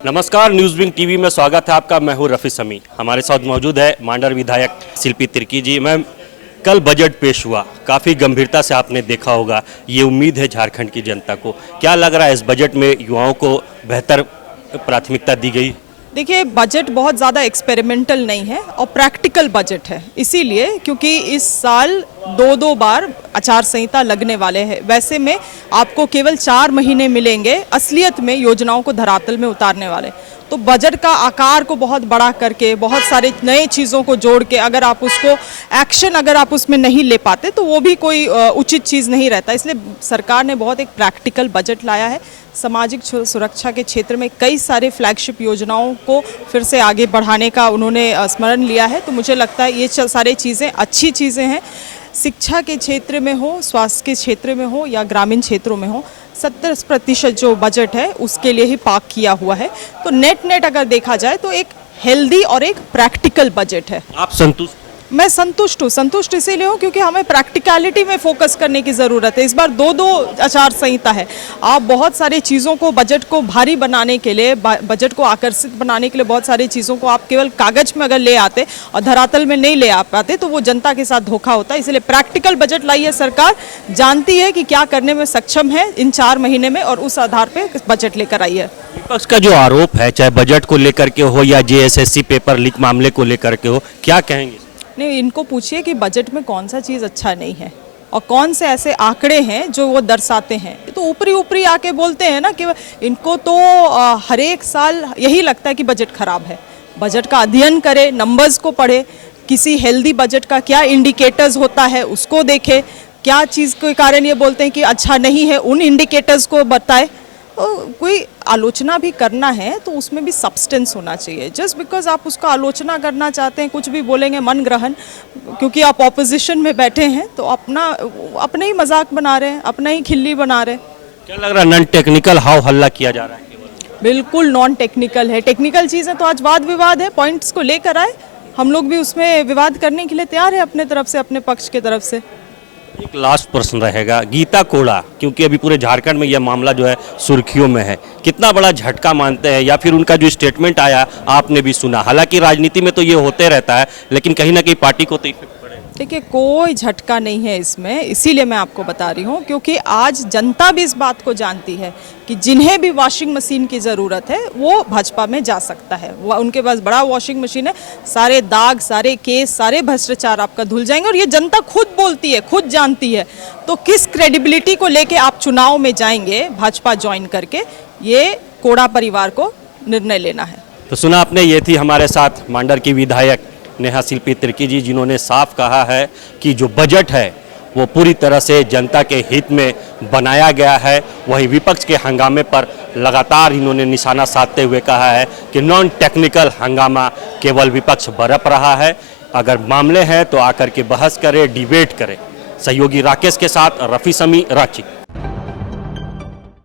नमस्कार, news wing TV में स्वागत है आपका। मैं हूं रफ़ी समी। हमारे साथ मौजूद है मांडर विधायक शिल्पी तिर्की जी। मैम, कल बजट पेश हुआ, काफ़ी गंभीरता से आपने देखा होगा। ये उम्मीद है झारखंड की जनता को। क्या लग रहा है इस बजट में युवाओं को बेहतर प्राथमिकता दी गई? देखिए, बजट बहुत ज़्यादा एक्सपेरिमेंटल नहीं है और प्रैक्टिकल बजट है। इसीलिए क्योंकि इस साल दो बार आचार संहिता लगने वाले हैं। वैसे में आपको केवल 4 महीने मिलेंगे असलियत में योजनाओं को धरातल में उतारने वाले। तो बजट का आकार को बहुत बड़ा करके, बहुत सारे नए चीज़ों को जोड़ के अगर आप उसको एक्शन अगर आप उसमें नहीं ले पाते तो वो भी कोई उचित चीज़ नहीं रहता। इसलिए सरकार ने बहुत एक प्रैक्टिकल बजट लाया है। सामाजिक सुरक्षा के क्षेत्र में कई सारे फ्लैगशिप योजनाओं को फिर से आगे बढ़ाने का उन्होंने स्मरण लिया है। तो मुझे लगता है ये सारी चीज़ें अच्छी चीज़ें हैं। शिक्षा के क्षेत्र में हो, स्वास्थ्य के क्षेत्र में हो या ग्रामीण क्षेत्रों में हो, 70% जो बजट है उसके लिए ही पार्क किया हुआ है। तो नेट अगर देखा जाए तो एक हेल्दी और एक प्रैक्टिकल बजट है। आप संतुष्ट? मैं संतुष्ट हूँ। संतुष्ट इसीलिए हूँ क्योंकि हमें प्रैक्टिकलिटी में फोकस करने की ज़रूरत है। इस बार दो आचार संहिता है। आप बहुत सारी चीज़ों को, बजट को भारी बनाने के लिए, बजट को आकर्षित बनाने के लिए बहुत सारी चीज़ों को आप केवल कागज़ में अगर ले आते और धरातल में नहीं ले आ पाते तो वो जनता के साथ धोखा होता है। इसलिए प्रैक्टिकल बजट लाई है सरकार, जानती है कि क्या करने में सक्षम है इन 4 महीने में और उस आधार पर बजट लेकर आई है। विपक्ष का जो आरोप है, चाहे बजट को लेकर के हो या JSSC पेपर लीक मामले को लेकर के हो, क्या कहेंगे? नहीं, इनको पूछिए कि बजट में कौन सा चीज़ अच्छा नहीं है और कौन से ऐसे आंकड़े हैं जो वो दर्शाते हैं। तो ऊपरी आके बोलते हैं ना कि इनको तो हर एक साल यही लगता है कि बजट खराब है। बजट का अध्ययन करे, नंबर्स को पढ़े, किसी हेल्दी बजट का क्या इंडिकेटर्स होता है उसको देखे, क्या चीज़ के कारण ये बोलते हैं कि अच्छा नहीं है उन इंडिकेटर्स को बताए। कोई आलोचना भी करना है तो उसमें भी सब्सटेंस होना चाहिए। जस्ट बिकॉज आप उसका आलोचना करना चाहते हैं, कुछ भी बोलेंगे मन ग्रहण, क्योंकि आप ऑपोजिशन में बैठे हैं तो अपने ही मजाक बना रहे हैं, अपना ही खिल्ली बना रहे हैं। क्या लग रहा है नॉन टेक्निकल हाव हल्ला किया जा रहा है? बिल्कुल नॉन टेक्निकल है। टेक्निकल चीज़ें तो आज वाद विवाद है, पॉइंट्स को लेकर आए, हम लोग भी उसमें विवाद करने के लिए तैयार है अपने तरफ से, अपने पक्ष के तरफ से। एक लास्ट प्रश्न रहेगा, गीता कोड़ा, क्योंकि अभी पूरे झारखंड में यह मामला जो है सुर्खियों में है, कितना बड़ा झटका मानते हैं या फिर उनका जो स्टेटमेंट आया आपने भी सुना? हालांकि राजनीति में तो ये होते रहता है, लेकिन कहीं ना कहीं पार्टी को तो इफेक्ट पड़ेगा। देखिए, कोई झटका नहीं है इसमें, इसीलिए मैं आपको बता रही हूँ क्योंकि आज जनता भी इस बात को जानती है कि जिन्हें भी वॉशिंग मशीन की ज़रूरत है वो भाजपा में जा सकता है। वो उनके पास बड़ा वॉशिंग मशीन है, सारे दाग, सारे केस, सारे भ्रष्टाचार आपका धुल जाएंगे और ये जनता खुद बोलती है, खुद जानती है। तो किस क्रेडिबिलिटी को लेके आप चुनाव में जाएंगे भाजपा ज्वाइन करके, ये कोड़ा परिवार को निर्णय लेना है। तो सुना आपने, ये थी हमारे साथ मांडर की विधायक नेहा शिल्पी तिर्की जी, जिन्होंने साफ कहा है कि जो बजट है वो पूरी तरह से जनता के हित में बनाया गया है। वहीं विपक्ष के हंगामे पर लगातार इन्होंने निशाना साधते हुए कहा है कि नॉन टेक्निकल हंगामा केवल विपक्ष बरप रहा है। अगर मामले हैं तो आकर के बहस करे, डिबेट करे। सहयोगी राकेश के साथ रफ़ी समी, रांची।